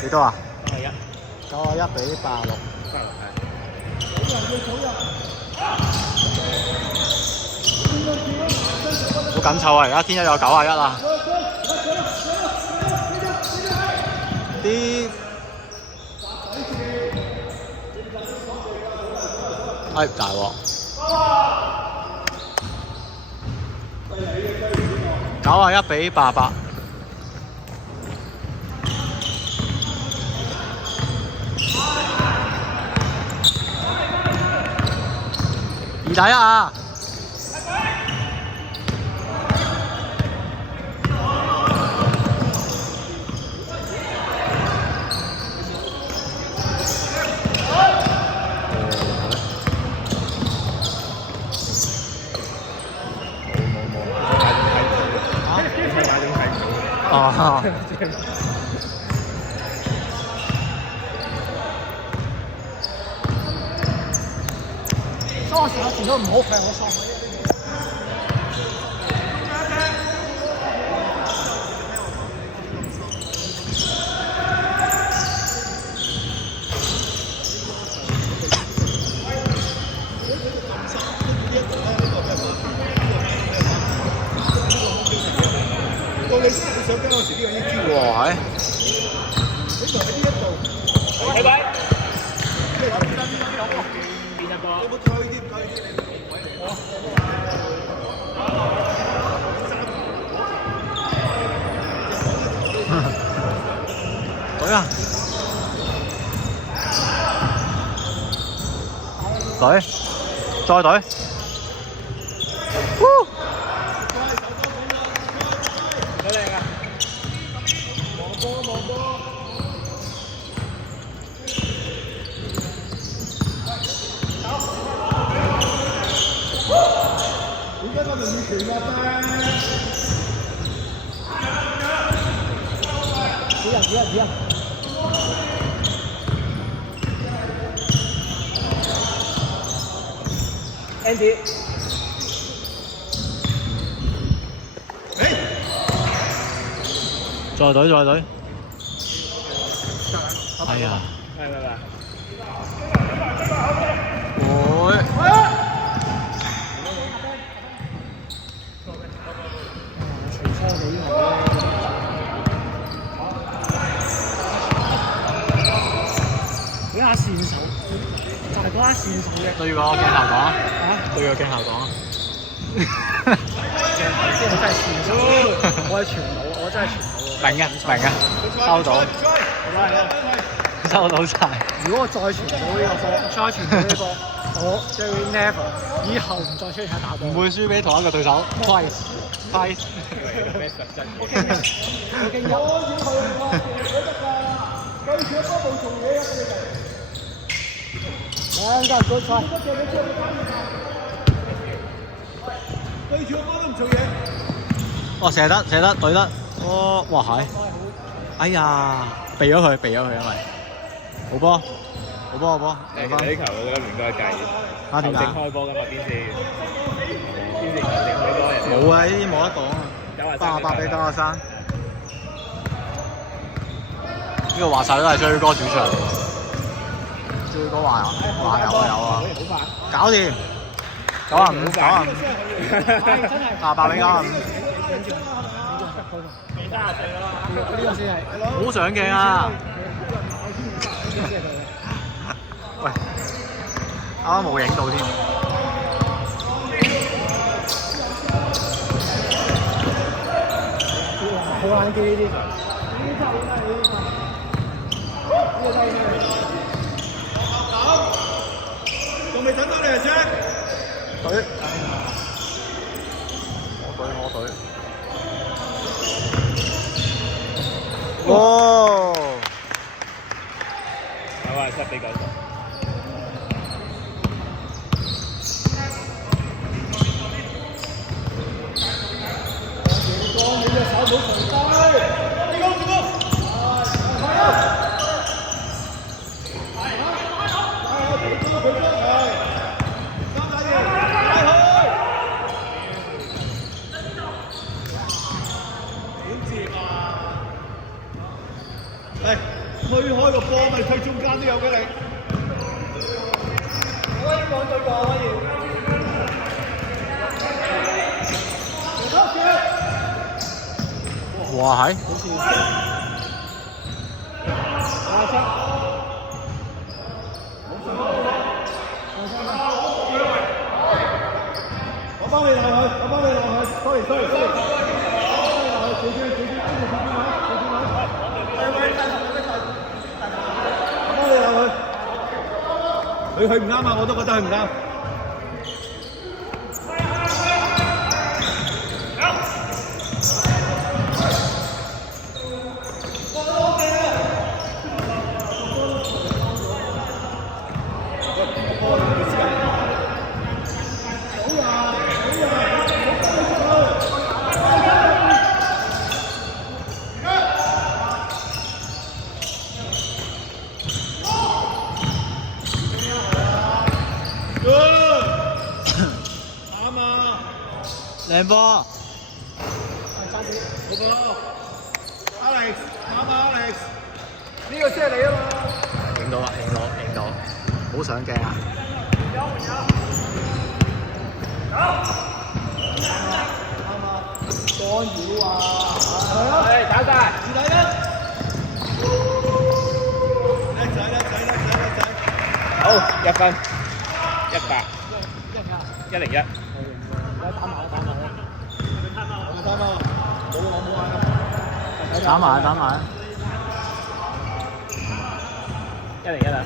幾多啊91 ？91比86。好緊湊啊！而家天一有91啊！啲大鑊！91比88。2打1啊！哦。收時都唔好係我收。到你想跟嗰時呢個已經哇！係。你就喺呢一度。拜拜。邊一個？有冇退啲？隊啊！隊，再隊。好靚啊！望波。而家我哋要傳落去。主任。Andy。再隊。哎呀！係。會。嗰下線手，就係嗰下線手嘅。對個鏡頭講啊！對個鏡頭講啊！我真係線手，我係全腦，我真係全腦。明啊，收到。收到晒。如果我再傳到呢個波，再傳到呢個，我將會 never 以後唔再出去打波。唔會輸俾同一個對手。Twice。我經入。對住個波冇做嘢啊！兩個賽。對住個波都唔做嘢。哦，射得，對得。哦，哇係。哎呀，避咗佢，因為好波。其實啲球我覺得唔應該計。啊點解？球證開波㗎嘛，邊次球證開波人哋。冇啊，呢啲冇得講啊。88比93。呢個話晒都係追哥主場喎。追哥話有啊。搞掂。95。88比95。呢個先係。好上鏡啊！喂，啱啱冇影到添。好冷機呢啲。仲未等到你啊，姐！隊。我隊。哇！7比90。你隻手冇停低。你講。嘅你。可以講對過可以。哇係！我幫你鬧佢，我幫你鬧佢。sorry。幫你鬧佢，小豬，跟住小豬位。我幫你鬧佢。佢唔啱啊！我都覺得佢唔啱。靚波！嗰個 Alex， 啱啊 Alex， 呢個先係你啊嘛！影到啦，影到，好上鏡啊！干擾啊！係搞晒，自體一。叻仔！好，1分，100，101。打埋。101啊！